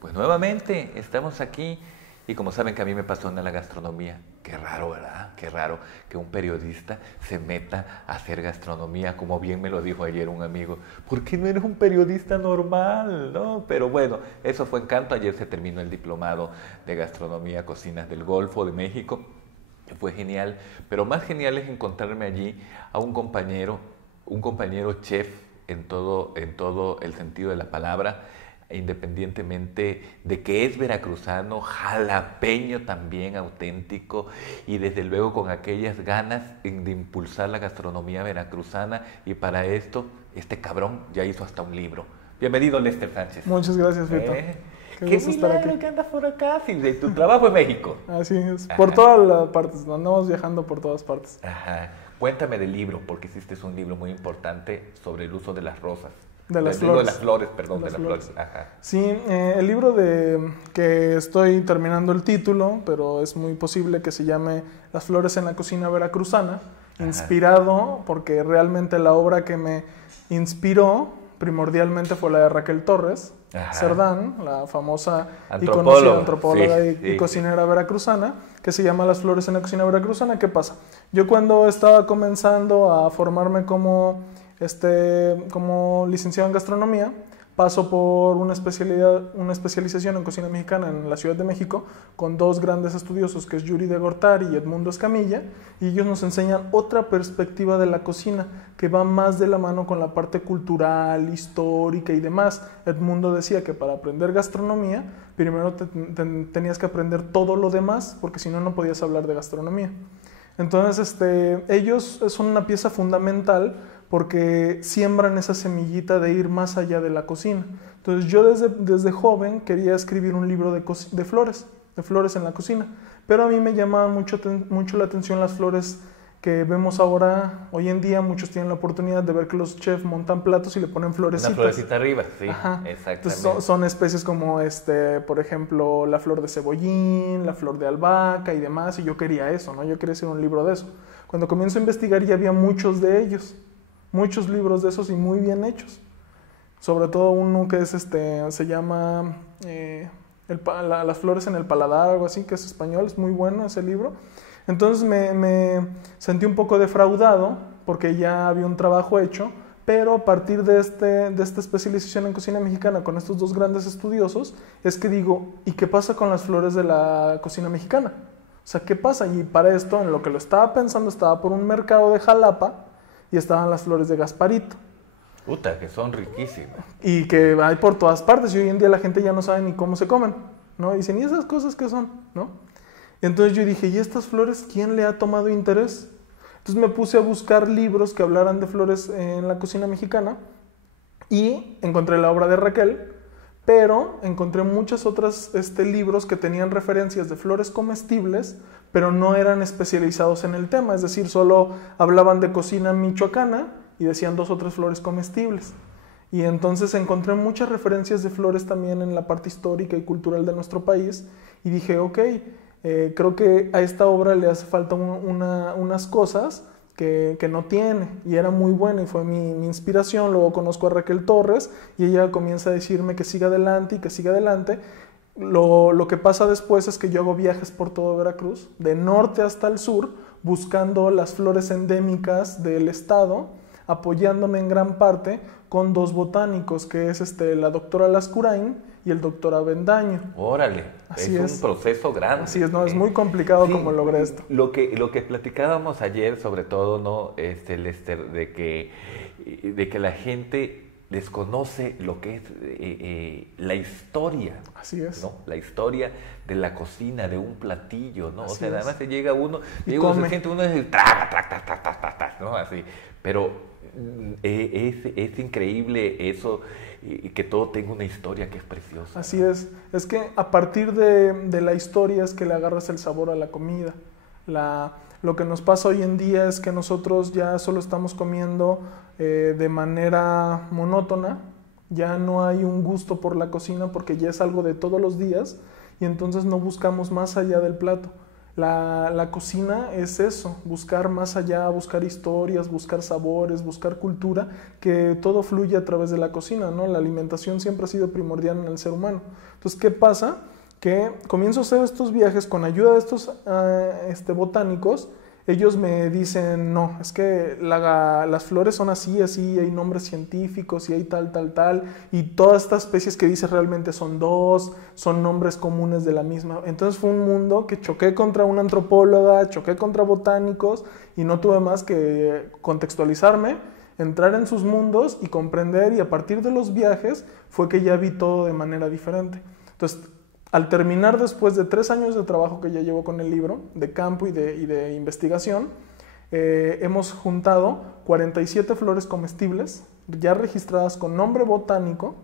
Pues nuevamente estamos aquí y como saben que a mí me pasó en la gastronomía, qué raro, ¿verdad? Qué raro que un periodista se meta a hacer gastronomía, como bien me lo dijo ayer un amigo. ¿Por qué no eres un periodista normal? ¿No? Pero bueno, eso fue encanto. Ayer se terminó el diplomado de gastronomía, cocinas del Golfo de México. Fue genial, pero más genial es encontrarme allí a un compañero chef en todo el sentido de la palabra, independientemente de que es veracruzano, jalapeño también auténtico y desde luego con aquellas ganas de impulsar la gastronomía veracruzana, y para esto este cabrón ya hizo hasta un libro. Bienvenido, Lester Sánchez. Muchas gracias, Beto. Qué milagro que andas por acá, si de tu trabajo en México. Así es, por todas las partes, andamos viajando por todas partes. Ajá. Cuéntame del libro, porque hiciste un libro muy importante sobre el uso de las rosas. De las flores. De las flores, perdón, de las flores. Ajá. Sí, el libro que estoy terminando el título, pero es muy posible que se llame Las flores en la cocina veracruzana, inspirado, porque realmente la obra que me inspiró primordialmente fue la de Raquel Torres Cerdán, la famosa y conocida antropóloga y cocinera veracruzana, que se llama Las flores en la cocina veracruzana. ¿Qué pasa? Yo cuando estaba comenzando a formarme como licenciado en gastronomía, paso por una especialización en cocina mexicana en la Ciudad de México con dos grandes estudiosos, que es Yuri de Gortari y Edmundo Escamilla, y ellos nos enseñan otra perspectiva de la cocina que va más de la mano con la parte cultural, histórica y demás. Edmundo decía que para aprender gastronomía primero tenías que aprender todo lo demás, porque si no, no podías hablar de gastronomía. Entonces, ellos son una pieza fundamental porque siembran esa semillita de ir más allá de la cocina. Entonces yo desde joven quería escribir un libro de flores en la cocina, pero a mí me llamaban mucho la atención las flores que vemos ahora. Hoy en día muchos tienen la oportunidad de ver que los chefs montan platos y le ponen florecitas. Una florecita arriba, sí. Ajá. Exactamente. Entonces son especies como, por ejemplo, la flor de cebollín, la flor de albahaca y demás, y yo quería eso, ¿no? Yo quería hacer un libro de eso. Cuando comienzo a investigar ya había muchos de ellos, muchos libros de esos y muy bien hechos. Sobre todo uno que es se llama Las flores en el paladar, algo así, que es español, es muy bueno ese libro. Entonces me sentí un poco defraudado porque ya había un trabajo hecho, pero a partir de esta especialización en cocina mexicana con estos dos grandes estudiosos, es que digo, ¿y qué pasa con las flores de la cocina mexicana? O sea, ¿qué pasa? Y para esto, en lo que lo estaba pensando, estaba por un mercado de Jalapa y estaban las flores de Gasparito. Puta, que son riquísimas. Y que hay por todas partes, y hoy en día la gente ya no sabe ni cómo se comen, ¿no? Y dicen, ¿y esas cosas qué son? ¿No? Y entonces yo dije, ¿y estas flores quién le ha tomado interés? Entonces me puse a buscar libros que hablaran de flores en la cocina mexicana y encontré la obra de Raquel, pero encontré muchos otros libros que tenían referencias de flores comestibles, pero no eran especializados en el tema, es decir, solo hablaban de cocina michoacana y decían 2 o 3 flores comestibles. Y entonces encontré muchas referencias de flores también en la parte histórica y cultural de nuestro país, y dije, ok, creo que a esta obra le hace falta unas cosas que no tiene, y era muy buena y fue mi inspiración. Luego conozco a Raquel Torres y ella comienza a decirme que siga adelante y que siga adelante. Lo que pasa después es que yo hago viajes por todo Veracruz, de norte hasta el sur, buscando las flores endémicas del estado, apoyándome en gran parte con 2 botánicos, que es la doctora Lascurain y el doctor Avendaño. Órale, Así es un proceso grande. Así es, no, es muy complicado sí, como logré esto. Lo que platicábamos ayer, sobre todo, ¿no, Lester, de que la gente desconoce lo que es la historia. Así es. ¿No? La historia de la cocina, de un platillo, ¿no? Así o sea, es. Además se llega uno, y se siente uno y traga, ¿no? Así. Pero es increíble eso, que todo tenga una historia que es preciosa. Así es que a partir de la historia es que le agarras el sabor a la comida. Lo que nos pasa hoy en día es que nosotros ya solo estamos comiendo de manera monótona, ya no hay un gusto por la cocina porque ya es algo de todos los días, y entonces no buscamos más allá del plato. La cocina es eso, buscar más allá, buscar historias, buscar sabores, buscar cultura, que todo fluye a través de la cocina, ¿no? La alimentación siempre ha sido primordial en el ser humano. Entonces, ¿qué pasa? Que comienzo a hacer estos viajes con ayuda de estos botánicos. Ellos me dicen, no, es que las flores son así, así, hay nombres científicos y hay tal, tal, tal, y todas estas especies que dices realmente son dos, son nombres comunes de la misma. Entonces fue un mundo que choqué contra una antropóloga, choqué contra botánicos, y no tuve más que contextualizarme, entrar en sus mundos y comprender, y a partir de los viajes fue que ya vi todo de manera diferente. Entonces, al terminar, después de 3 años de trabajo que ya llevo con el libro, de campo y de investigación, hemos juntado 47 flores comestibles, ya registradas con nombre botánico,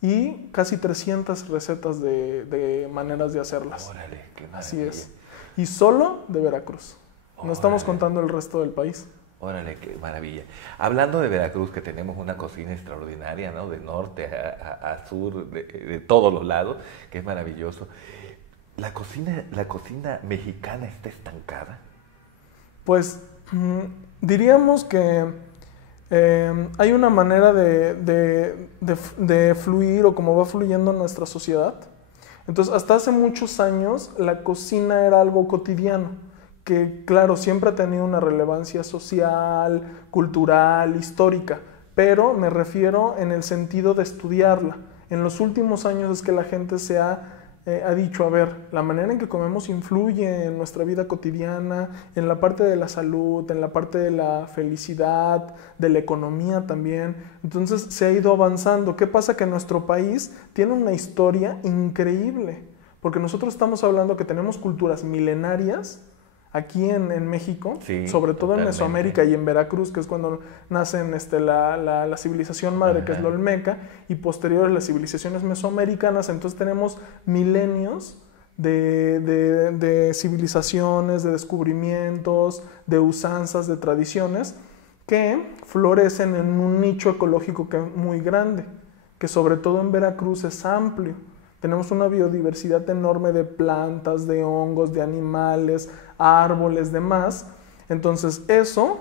y casi 300 recetas de maneras de hacerlas. Órale, qué maravilla. Así es. Y solo de Veracruz. No estamos contando el resto del país. Órale, qué maravilla. Hablando de Veracruz, que tenemos una cocina extraordinaria, ¿no? De norte a sur, de todos los lados, que es maravilloso. ¿La cocina mexicana está estancada? Pues diríamos que hay una manera de fluir, o como va fluyendo nuestra sociedad. Entonces, hasta hace muchos años, la cocina era algo cotidiano, que claro, siempre ha tenido una relevancia social, cultural, histórica, pero me refiero en el sentido de estudiarla. En los últimos años es que la gente se ha dicho, a ver, la manera en que comemos influye en nuestra vida cotidiana, en la parte de la salud, en la parte de la felicidad, de la economía también. Entonces se ha ido avanzando. ¿Qué pasa? Que nuestro país tiene una historia increíble, porque nosotros estamos hablando que tenemos culturas milenarias aquí en México, sí, sobre todo totalmente. En Mesoamérica y en Veracruz, que es cuando nacen la civilización madre, ajá, que es la Olmeca, y posteriores las civilizaciones mesoamericanas. Entonces tenemos milenios de civilizaciones, de descubrimientos, de usanzas, de tradiciones, que florecen en un nicho ecológico que es muy grande, que sobre todo en Veracruz es amplio. Tenemos una biodiversidad enorme de plantas, de hongos, de animales, árboles, demás. Entonces eso,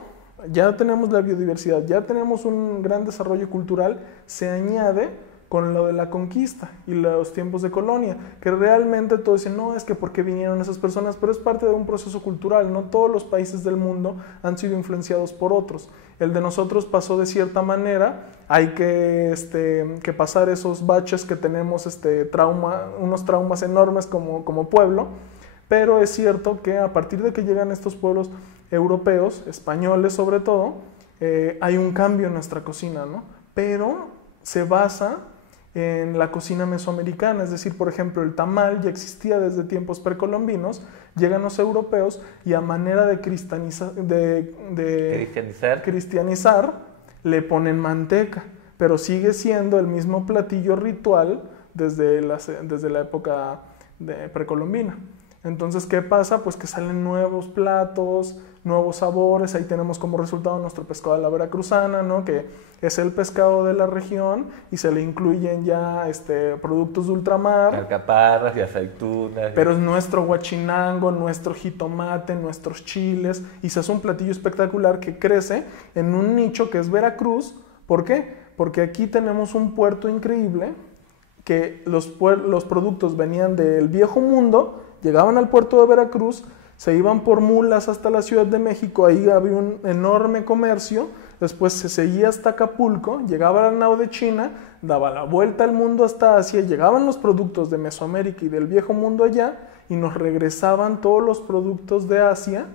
ya tenemos la biodiversidad, ya tenemos un gran desarrollo cultural, se añade con lo de la conquista y los tiempos de colonia, que realmente todos dicen, no, es que ¿por qué vinieron esas personas? Pero es parte de un proceso cultural, no todos los países del mundo han sido influenciados por otros. El de nosotros pasó de cierta manera, hay que pasar esos baches que tenemos, unos traumas enormes como pueblo, pero es cierto que a partir de que llegan estos pueblos europeos, españoles sobre todo, hay un cambio en nuestra cocina, ¿no? Pero se basa en la cocina mesoamericana, es decir, por ejemplo, el tamal ya existía desde tiempos precolombinos, llegan los europeos y a manera de cristianizar le ponen manteca, pero sigue siendo el mismo platillo ritual desde la época precolombina. Entonces, ¿qué pasa? Pues que salen nuevos platos, nuevos sabores. Ahí tenemos como resultado nuestro pescado a la veracruzana, ¿no? Que es el pescado de la región y se le incluyen ya productos de ultramar. Alcaparras y aceitunas. Pero es nuestro huachinango, nuestro jitomate, nuestros chiles. Y se hace un platillo espectacular que crece en un nicho que es Veracruz. ¿Por qué? Porque aquí tenemos un puerto increíble, que los productos venían del viejo mundo, llegaban al puerto de Veracruz, se iban por mulas hasta la Ciudad de México, ahí había un enorme comercio, después se seguía hasta Acapulco, llegaba la nao de China, daba la vuelta al mundo hasta Asia, llegaban los productos de Mesoamérica y del viejo mundo allá, y nos regresaban todos los productos de Asia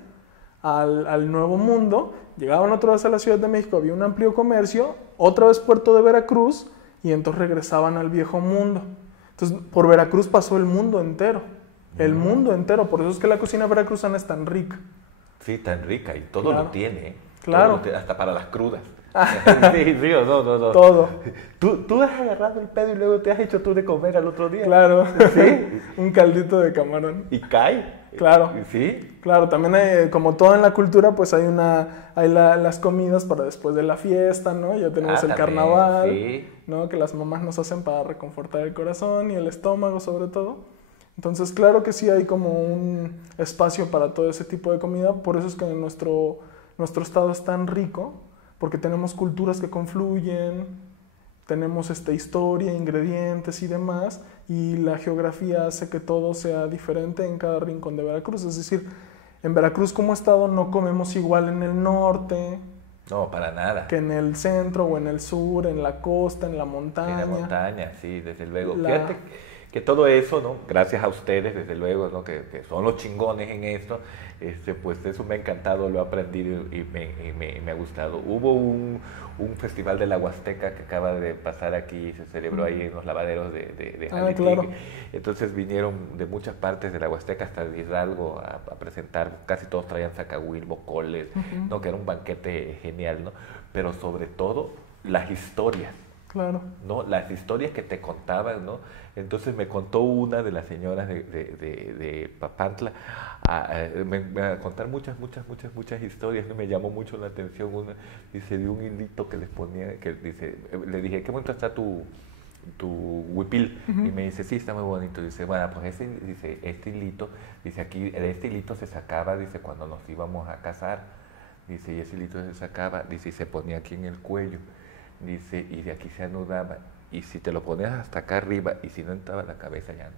al nuevo mundo, llegaban otra vez a la Ciudad de México, había un amplio comercio, otra vez puerto de Veracruz, y entonces regresaban al viejo mundo. Entonces, por Veracruz pasó el mundo entero. El mundo entero, por eso es que la cocina veracruzana es tan rica. Sí, tan rica, y todo lo tiene, ¿eh? Claro. Hasta para las crudas. Sí, no. Todo. ¿Tú has agarrado el pedo y luego te has hecho tú de comer al otro día? Claro. ¿Sí? Un caldito de camarón. ¿Y cae? Claro. ¿Sí? Claro, también hay, como todo en la cultura, pues hay las comidas para después de la fiesta, ¿no? Ya tenemos el también, carnaval, sí, ¿no? Que las mamás nos hacen para reconfortar el corazón y el estómago sobre todo. Entonces, claro que sí hay como un espacio para todo ese tipo de comida, por eso es que nuestro estado es tan rico, porque tenemos culturas que confluyen, tenemos historia, ingredientes y demás, y la geografía hace que todo sea diferente en cada rincón de Veracruz. Es decir, en Veracruz como estado no comemos igual en el norte, No, para nada. que en el centro o en el sur, en la costa, en la En montaña. la montaña, sí, desde luego. Fíjate que todo eso, ¿no? Gracias a ustedes, desde luego, ¿no? Que son los chingones en esto, pues eso me ha encantado, lo he aprendido y me ha gustado. Hubo un festival de la Huasteca que acaba de pasar aquí, se celebró ahí en los lavaderos de Jaliquique. Claro. Entonces vinieron de muchas partes de la Huasteca hasta de Hidalgo a presentar, casi todos traían zacahuil, bocoles, ¿no? Que era un banquete genial, ¿no? Pero sobre todo las historias. Claro. ¿No? Las historias que te contaban, ¿no? Entonces me contó una de las señoras de Papantla, me va a contar muchas historias, ¿no? Me llamó mucho la atención una, dice, de un hilito que les ponía, que dice, le dije, ¿qué bonito está tu huipil? Y me dice, sí, está muy bonito. Dice, bueno, pues este hilito, dice, aquí, de este hilito se sacaba, dice, cuando nos íbamos a casar, dice, y ese hilito se sacaba, dice, y se ponía aquí en el cuello. Dice, y de aquí se anudaba, y si te lo ponías hasta acá arriba, y si no entraba la cabeza ya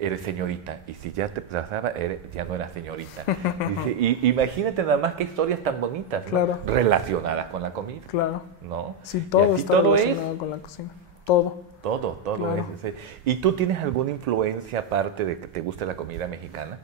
eres señorita, y si ya te pasaba, ya no eras señorita. Dice, y imagínate nada más qué historias tan bonitas, ¿no? Claro. Relacionadas con la comida. Claro. ¿No? Sí, todo está todo relacionado con la cocina. Todo. Todo Claro. es. Sí. ¿Y tú tienes alguna influencia aparte de que te guste la comida mexicana?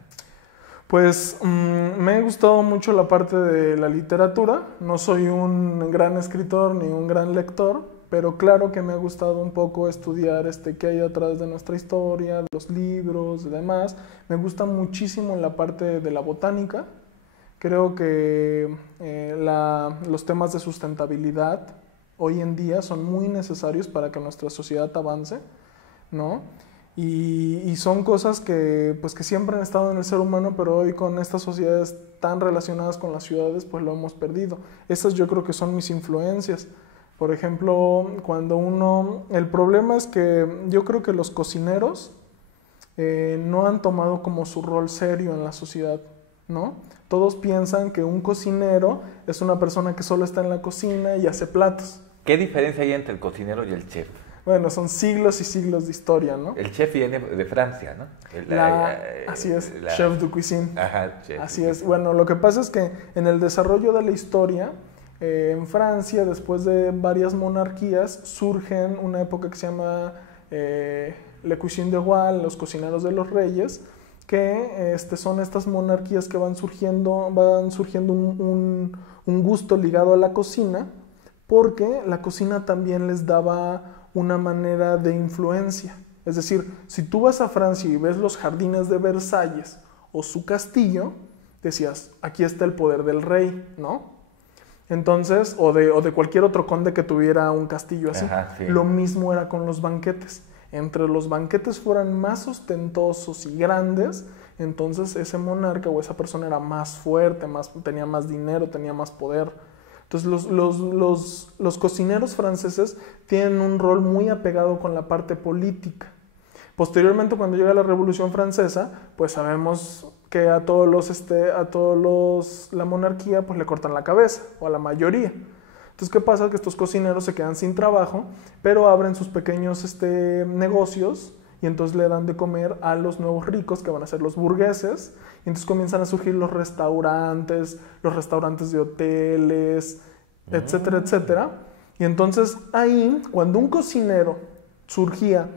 Pues me ha gustado mucho la parte de la literatura. No soy un gran escritor ni un gran lector, pero claro que me ha gustado un poco estudiar qué hay detrás de nuestra historia, de los libros y demás. Me gusta muchísimo la parte de la botánica. Creo que los temas de sustentabilidad hoy en día son muy necesarios para que nuestra sociedad avance, ¿no? Y son cosas que siempre han estado en el ser humano, pero hoy con estas sociedades tan relacionadas con las ciudades, pues lo hemos perdido. Estas yo creo que son mis influencias. Por ejemplo, el problema es que yo creo que los cocineros no han tomado como su rol serio en la sociedad, ¿no? Todos piensan que un cocinero es una persona que solo está en la cocina y hace platos. ¿Qué diferencia hay entre el cocinero y el chef? Bueno, son siglos y siglos de historia, ¿no? El chef viene de Francia, ¿no? Así es, chef de cuisine. Ajá, chef. Así es. Bueno, lo que pasa es que en el desarrollo de la historia, en Francia, después de varias monarquías, surgen una época que se llama Le Cuisine de Roi, los cocineros de los reyes, que son estas monarquías que van surgiendo un gusto ligado a la cocina, porque la cocina también les daba una manera de influencia. Es decir, si tú vas a Francia y ves los jardines de Versalles o su castillo, decías, aquí está el poder del rey, ¿no? Entonces, o de cualquier otro conde que tuviera un castillo así. Ajá, sí. Lo mismo era con los banquetes. Entre los banquetes fueran más ostentosos y grandes, entonces ese monarca o esa persona era más fuerte, tenía más dinero, tenía más poder. Entonces los cocineros franceses tienen un rol muy apegado con la parte política. Posteriormente, cuando llega la Revolución Francesa, pues sabemos que a todos la monarquía pues le cortan la cabeza, o a la mayoría. Entonces, ¿qué pasa? Que estos cocineros se quedan sin trabajo, pero abren sus pequeños negocios y entonces le dan de comer a los nuevos ricos, que van a ser los burgueses, y entonces comienzan a surgir los restaurantes de hoteles, etcétera, etcétera. Y entonces ahí, cuando un cocinero surgía,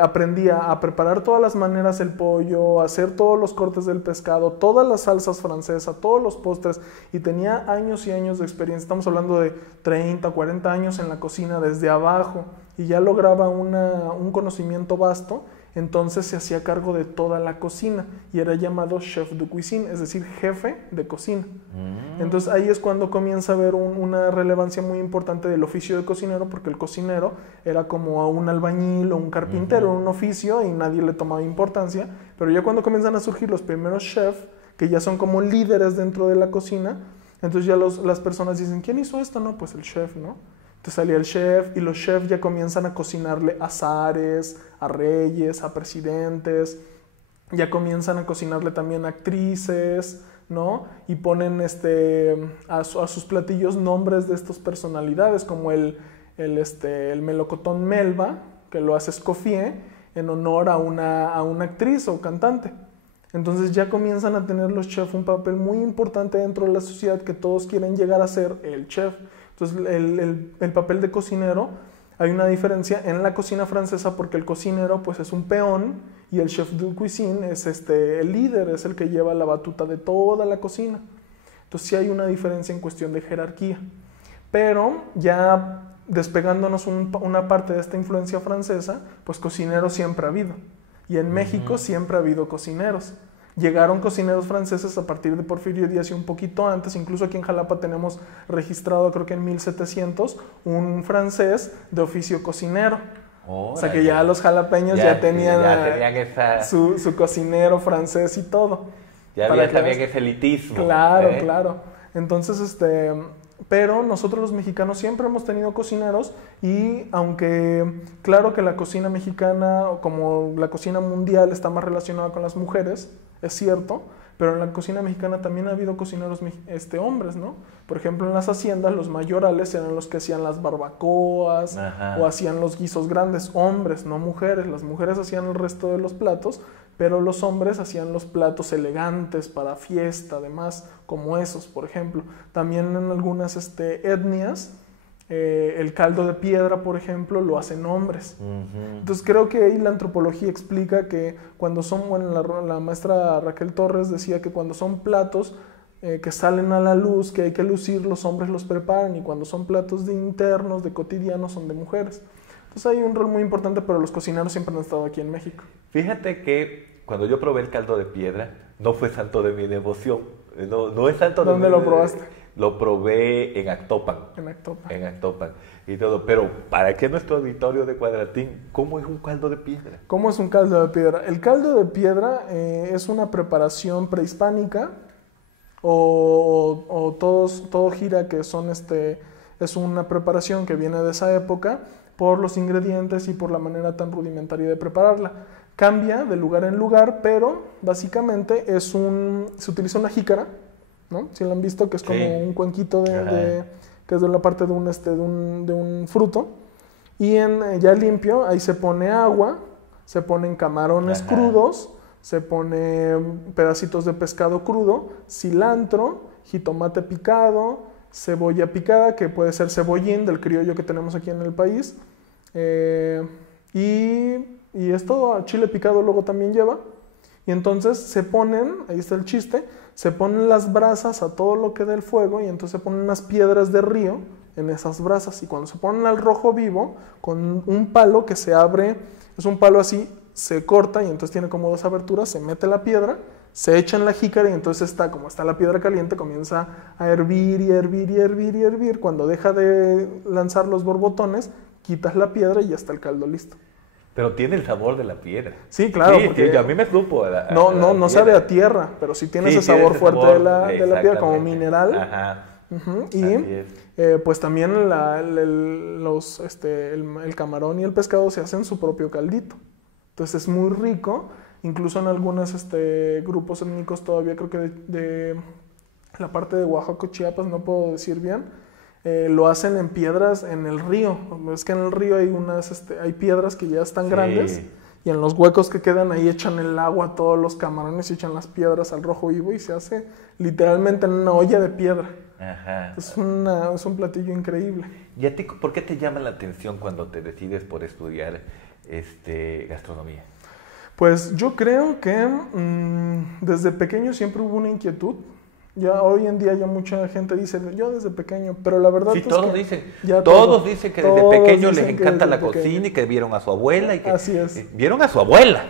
aprendía a preparar todas las maneras el pollo, a hacer todos los cortes del pescado, todas las salsas francesas, todos los postres, y tenía años y años de experiencia, estamos hablando de 30, 40 años en la cocina desde abajo, y ya lograba un conocimiento vasto, entonces se hacía cargo de toda la cocina y era llamado chef de cuisine, es decir, jefe de cocina. Entonces ahí es cuando comienza a haber una relevancia muy importante del oficio de cocinero, porque el cocinero era como un albañil o un carpintero, un oficio, y nadie le tomaba importancia, pero ya cuando comienzan a surgir los primeros chefs, que ya son como líderes dentro de la cocina, entonces ya las personas dicen, ¿quién hizo esto? No, pues el chef, ¿no? Entonces salía el chef y los chefs ya comienzan a cocinarle a zares, a reyes, a presidentes. ya comienzan a cocinarle también actrices, ¿no? Y ponen a sus platillos nombres de estas personalidades, como el melocotón Melba, que lo hace Escoffier, en honor a una actriz o cantante. Entonces ya comienzan a tener los chefs un papel muy importante dentro de la sociedad, que todos quieren llegar a ser el chef. Entonces el papel de cocinero, hay una diferencia en la cocina francesa, porque el cocinero pues es un peón y el chef de cuisine es el líder, es el que lleva la batuta de toda la cocina. Entonces sí hay una diferencia en cuestión de jerarquía. Pero ya despegándonos una parte de esta influencia francesa, pues cocineros siempre ha habido. Y en México siempre ha habido cocineros. Llegaron cocineros franceses a partir de Porfirio Díaz y un poquito antes. Incluso aquí en Jalapa tenemos registrado, creo que en 1700, un francés de oficio cocinero. O sea que ya los jalapeños ya tenían su cocinero francés y todo. Ya había también ese elitismo. Claro, claro. Entonces, pero nosotros los mexicanos siempre hemos tenido cocineros, y aunque claro que la cocina mexicana, como la cocina mundial, está más relacionada con las mujeres, es cierto, pero en la cocina mexicana también ha habido cocineros hombres, ¿no? Por ejemplo, en las haciendas los mayorales eran los que hacían las barbacoas. Ajá. O hacían los guisos grandes, hombres, no mujeres. Las mujeres hacían el resto de los platos, pero los hombres hacían los platos elegantes para fiesta, además, como esos, por ejemplo. También en algunas etnias, el caldo de piedra, por ejemplo, lo hacen hombres. Entonces creo que ahí la antropología explica que cuando son, bueno, la maestra Raquel Torres decía que cuando son platos que salen a la luz, que hay que lucir, los hombres los preparan, y cuando son platos de internos, de cotidianos, son de mujeres. Entonces hay un rol muy importante, pero los cocineros siempre han estado aquí en México. Fíjate que cuando yo probé el caldo de piedra, no fue santo de mi devoción. No es santo de mi ¿Dónde lo probaste? Lo probé en Actopan. En Actopan y todo. Pero para que nuestro auditorio de Cuadratín, ¿cómo es un caldo de piedra? ¿Cómo es un caldo de piedra? El caldo de piedra es una preparación prehispánica, o todo gira que son es una preparación que viene de esa época, por los ingredientes y por la manera tan rudimentaria de prepararla. Cambia de lugar en lugar, pero básicamente se utiliza una jícara, ¿no? Si lo han visto, que es como un cuenquito que es de la parte de un fruto, y ya limpio, ahí se pone agua, se ponen camarones crudos, se pone pedacitos de pescado crudo, cilantro, jitomate picado, cebolla picada, que puede ser cebollín del criollo que tenemos aquí en el país, y es todo. Chile picado luego también lleva. Y entonces se ponen, ahí está el chiste, se ponen las brasas a todo lo que dé el fuego, y entonces se ponen unas piedras de río en esas brasas, y cuando se ponen al rojo vivo, con un palo que se abre, es un palo así, se corta, y entonces tiene como dos aberturas, se mete la piedra, se echa en la jícara, y entonces como está la piedra caliente, comienza a hervir y hervir y hervir y hervir. Cuando deja de lanzar los borbotones, quitas la piedra y ya está el caldo listo. Pero tiene el sabor de la piedra. Sí, claro. Sí, porque a mí me supo. No sabe a tierra, pero sí tiene ese sabor fuerte de la piedra, como mineral. Ajá. Y pues también el camarón y el pescado se hacen su propio caldito. Entonces es muy rico. Incluso en algunos grupos étnicos todavía, creo que de la parte de Oaxaca, Chiapas, no puedo decir bien, lo hacen en piedras en el río. Es que en el río hay piedras que ya están grandes, y en los huecos que quedan ahí echan el agua a todos los camarones y echan las piedras al rojo vivo, y se hace literalmente en una olla de piedra. Ajá. Es un platillo increíble. ¿Y a ti por qué te llama la atención cuando te decides por estudiar gastronomía? Pues yo creo que desde pequeño siempre hubo una inquietud. Ya hoy en día ya mucha gente dice, yo desde pequeño, pero la verdad sí, es todos que... dicen, todos dicen que desde pequeño les encanta la cocina, y que vieron a su abuela. Y que así es. Vieron a su abuela.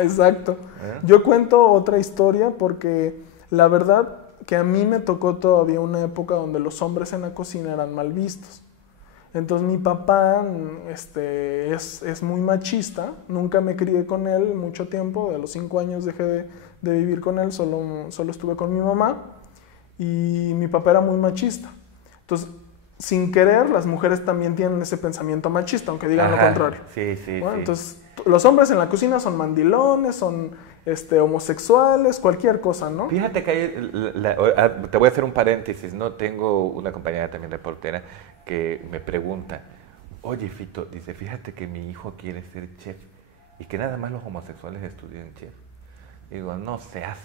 Exacto. Yo cuento otra historia, porque la verdad que a mí me tocó todavía una época donde los hombres en la cocina eran mal vistos. Entonces mi papá es muy machista, nunca me crié con él mucho tiempo, a los 5 años dejé de vivir con él, solo estuve con mi mamá, y mi papá era muy machista. Entonces sin querer, las mujeres también tienen ese pensamiento machista, aunque digan lo Ajá, contrario. sí, sí, Bueno, sí. entonces, los hombres en la cocina son mandilones, son homosexuales, cualquier cosa, ¿no? Fíjate que te voy a hacer un paréntesis, ¿no? Tengo una compañera también reportera que me pregunta, oye, Fito, dice, fíjate que mi hijo quiere ser chef y que nada más los homosexuales estudian chef. Digo, no seas...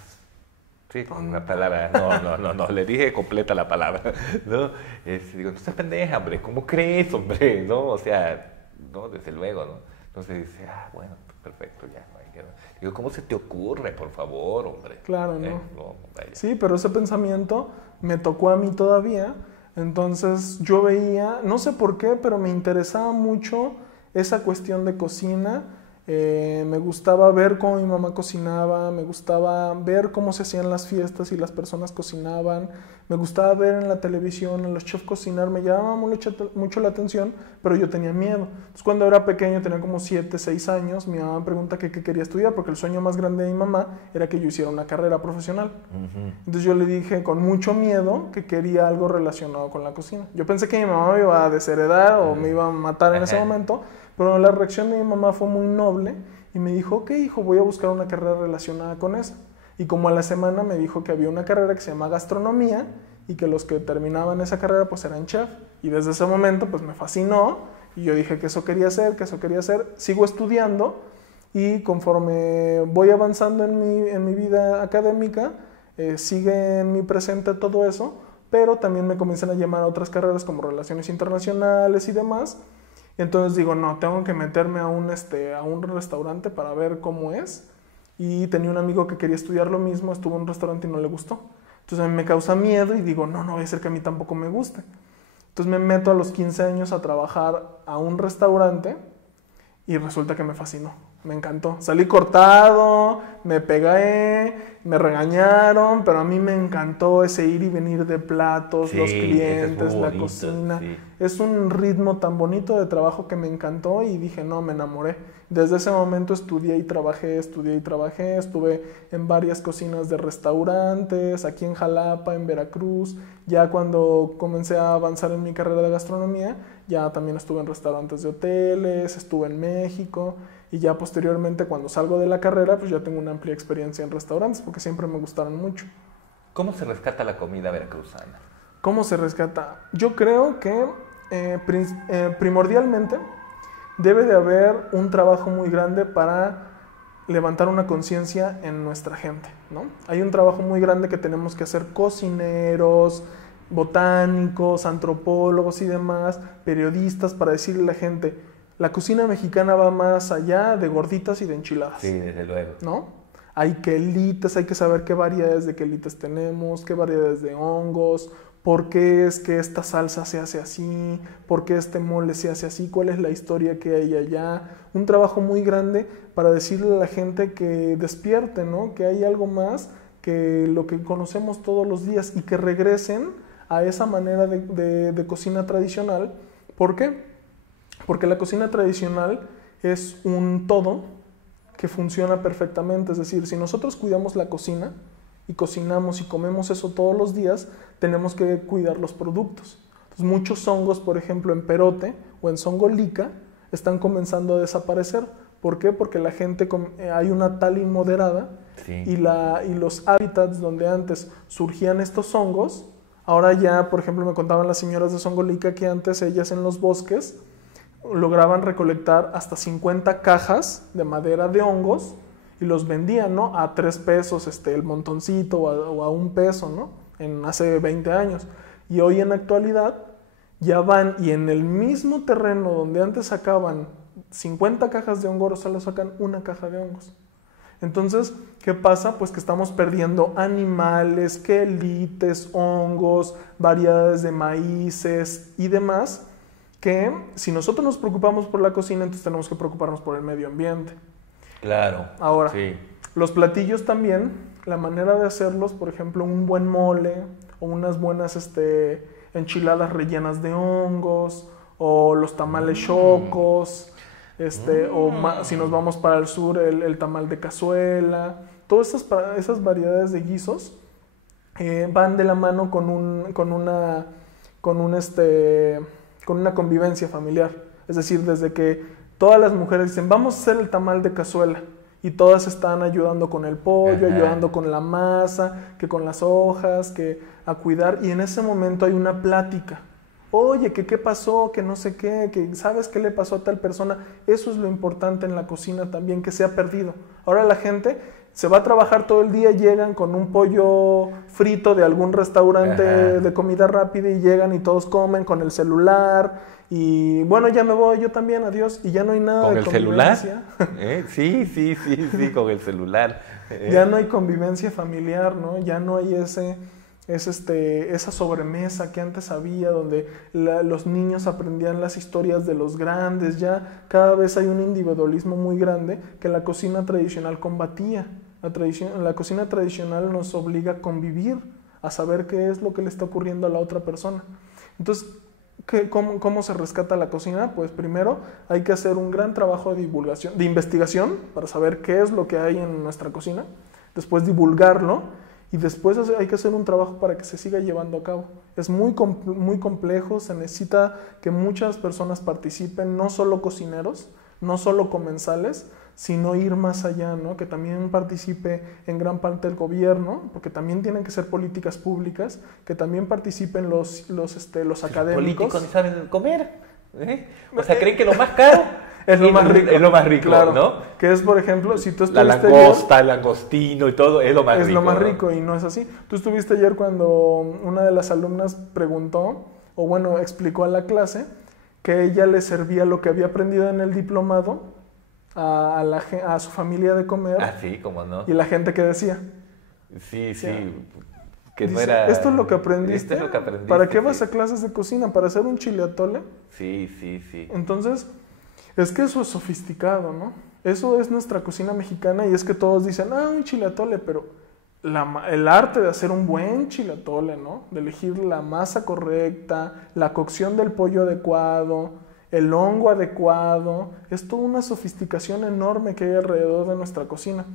Sí, con una palabra, no, le dije completa la palabra, ¿no? Digo, no seas pendeja, hombre, ¿cómo crees, hombre? ¿No? O sea, no, desde luego, ¿no? Entonces dice, bueno, perfecto, ya, no hay que... Digo, ¿cómo se te ocurre, por favor, hombre? Claro, ¿no? No, vaya. Sí, pero ese pensamiento me tocó a mí todavía, entonces yo veía, no sé por qué, pero me interesaba mucho esa cuestión de cocina. Me gustaba ver cómo mi mamá cocinaba, me gustaba ver cómo se hacían las fiestas y las personas cocinaban, me gustaba ver en la televisión a los chefs cocinar, me llamaba mucho la atención, pero yo tenía miedo. Entonces cuando era pequeño, tenía como 7, 6 años, mi mamá me pregunta qué quería estudiar, porque el sueño más grande de mi mamá era que yo hiciera una carrera profesional. Entonces yo le dije con mucho miedo que quería algo relacionado con la cocina. Yo pensé que mi mamá me iba a desheredar o me iba a matar en ese momento, pero la reacción de mi mamá fue muy noble y me dijo, ok, hijo, voy a buscar una carrera relacionada con eso. Y como a la semana me dijo que había una carrera que se llama gastronomía y que los que terminaban esa carrera pues eran chef. Y desde ese momento pues me fascinó y yo dije que eso quería hacer, que eso quería hacer. Sigo estudiando y conforme voy avanzando en mi vida académica, sigue en mi presente todo eso, pero también me comienzan a llamar a otras carreras como relaciones internacionales y demás. Entonces digo, no, tengo que meterme a un restaurante para ver cómo es. Y tenía un amigo que quería estudiar lo mismo, estuvo en un restaurante y no le gustó. Entonces a mí me causa miedo y digo, no voy a ser que a mí tampoco me guste. Entonces me meto a los 15 años a trabajar a un restaurante y resulta que me fascinó, me encantó. Salí cortado, me pegué, me regañaron, pero a mí me encantó ese ir y venir de platos, Sí, los clientes, la bonito, cocina. sí. Es un ritmo tan bonito de trabajo que me encantó y dije, no, me enamoré. Desde ese momento estudié y trabajé, estuve en varias cocinas de restaurantes, aquí en Jalapa, en Veracruz. Ya cuando comencé a avanzar en mi carrera de gastronomía, ya también estuve en restaurantes de hoteles, estuve en México y ya posteriormente cuando salgo de la carrera, pues ya tengo una amplia experiencia en restaurantes porque siempre me gustaron mucho. ¿Cómo se rescata la comida veracruzana? ¿Cómo se rescata? Yo creo que primordialmente debe de haber un trabajo muy grande para levantar una conciencia en nuestra gente, ¿no? Hay un trabajo muy grande que tenemos que hacer cocineros, botánicos, antropólogos y demás, periodistas, para decirle a la gente, la cocina mexicana va más allá de gorditas y de enchiladas. Sí, desde luego. ¿No? Hay quelites, hay que saber qué variedades de quelites tenemos, qué variedades de hongos, por qué es que esta salsa se hace así, por qué este mole se hace así, cuál es la historia que hay allá. Un trabajo muy grande para decirle a la gente que despierte, ¿no? Que hay algo más que lo que conocemos todos los días y que regresen a esa manera de cocina tradicional. ¿Por qué? Porque la cocina tradicional es un todo que funciona perfectamente. Es decir, si nosotros cuidamos la cocina y cocinamos y comemos eso todos los días, tenemos que cuidar los productos. Entonces, muchos hongos, por ejemplo, en perote o en songolica, están comenzando a desaparecer. ¿Por qué? Porque la gente hay una tala inmoderada Sí. y los hábitats donde antes surgían estos hongos, ahora ya, por ejemplo, me contaban las señoras de Songolica que antes ellas en los bosques lograban recolectar hasta 50 cajas de madera de hongos y los vendían, ¿no? A 3 pesos el montoncito o a 1 peso, ¿no? Hace 20 años. Y hoy en la actualidad ya van y en el mismo terreno donde antes sacaban 50 cajas de hongos, solo sacan 1 caja de hongos. Entonces, ¿qué pasa? Pues que estamos perdiendo animales, quelites, hongos, variedades de maíces y demás, que si nosotros nos preocupamos por la cocina, entonces tenemos que preocuparnos por el medio ambiente. Claro. Ahora, sí. Los platillos también, la manera de hacerlos, por ejemplo, un buen mole o unas buenas enchiladas rellenas de hongos o los tamales chocos, si nos vamos para el sur, el tamal de cazuela. Todas esas variedades de guisos van de la mano con con con una convivencia familiar. Es decir, desde que todas las mujeres dicen, vamos a hacer el tamal de cazuela, y todas están ayudando con el pollo, ayudando con la masa, que con las hojas, que a cuidar, y en ese momento hay una plática. Oye, que qué pasó, que no sé qué, que sabes qué le pasó a tal persona. Eso es lo importante en la cocina también, que se ha perdido. Ahora la gente se va a trabajar todo el día, llegan con un pollo frito de algún restaurante de comida rápida y llegan y todos comen con el celular. Y bueno, ya me voy, yo también, adiós. Y ya no hay nada de convivencia. ¿Con el celular? Sí, con el celular. Ya no hay convivencia familiar, ¿no? Ya no hay esa sobremesa que antes había, donde los niños aprendían las historias de los grandes. Ya cada vez hay un individualismo muy grande que la cocina tradicional combatía. La cocina tradicional nos obliga a convivir, a saber qué es lo que le está ocurriendo a la otra persona. Entonces, ¿cómo se rescata la cocina? Pues primero hay que hacer un gran trabajo de divulgación, de investigación, para saber qué es lo que hay en nuestra cocina, después divulgarlo, y después hay que hacer un trabajo para que se siga llevando a cabo. Es muy complejo, se necesita que muchas personas participen, no solo cocineros, no solo comensales, sino ir más allá, ¿no? Que también participe en gran parte el gobierno, porque también tienen que ser políticas públicas, que también participen los académicos. Los políticos ni saben comer, ¿eh? O sea, creen que lo más caro es lo más rico. Es lo más rico, claro, ¿no? Que es, por ejemplo, si tú estuviste la langosta, el langostino y todo, es lo más rico. Es lo más ¿no? rico, y no es así. Tú estuviste ayer cuando una de las alumnas preguntó, o bueno, explicó a la clase, que ella le servía lo que había aprendido en el diplomado a su familia de comer. Ah, sí, cómo no. Y la gente que decía. Sí. Que dice, no era... Esto es lo que aprendiste. Esto es lo que aprendiste. ¿Para qué vas a clases de cocina? ¿Para hacer un chile atole? Sí. Entonces, es que eso es sofisticado, ¿no? Eso es nuestra cocina mexicana, y es que todos dicen, un chile atole, pero el arte de hacer un buen chile atole, ¿no? De elegir la masa correcta, la cocción del pollo adecuado, el hongo adecuado, es toda una sofisticación enorme que hay alrededor de nuestra cocina.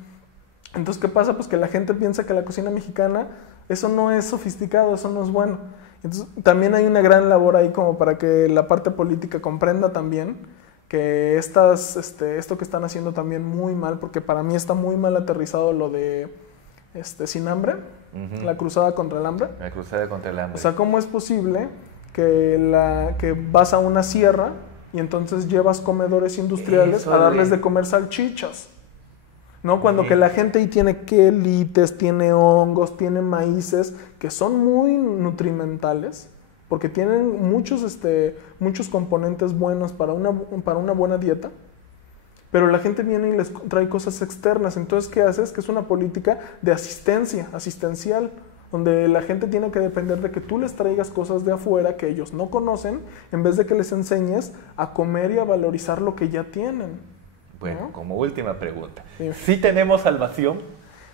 Entonces, ¿qué pasa? Pues que la gente piensa que la cocina mexicana, eso no es sofisticado, eso no es bueno. Entonces, también hay una gran labor ahí como para que la parte política comprenda también que esto que están haciendo también muy mal, porque para mí está muy mal aterrizado lo de Sin Hambre, la cruzada contra el hambre. La cruzada contra el hambre. O sea, ¿cómo es posible que vas a una sierra y entonces llevas comedores industriales a darles de comer salchichas? ¿No? Cuando que la gente ahí tiene quelites, tiene hongos, tiene maíces, que son muy nutrimentales, porque tienen muchos componentes buenos para una buena dieta, pero la gente viene y les trae cosas externas. Entonces, ¿qué haces? Que es una política de asistencial, donde la gente tiene que depender de que tú les traigas cosas de afuera que ellos no conocen, en vez de que les enseñes a comer y a valorizar lo que ya tienen. Bueno, ¿no? Como última pregunta, ¿sí tenemos salvación?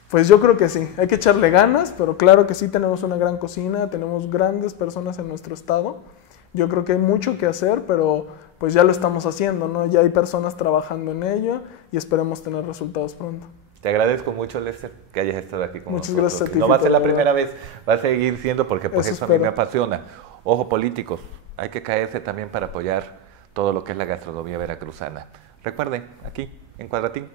Pues yo creo que sí, hay que echarle ganas, pero claro que sí tenemos una gran cocina, tenemos grandes personas en nuestro estado. Yo creo que hay mucho que hacer, pero pues ya lo estamos haciendo, ¿no? Ya hay personas trabajando en ello y esperemos tener resultados pronto. Te agradezco mucho, Lester, que hayas estado aquí con Muchas nosotros. gracias a ti. No va a ser la primera vez, va a seguir siendo, porque pues eso a mí me apasiona. Ojo, políticos, hay que caerse también para apoyar todo lo que es la gastronomía veracruzana. Recuerden, aquí, en Cuadratín.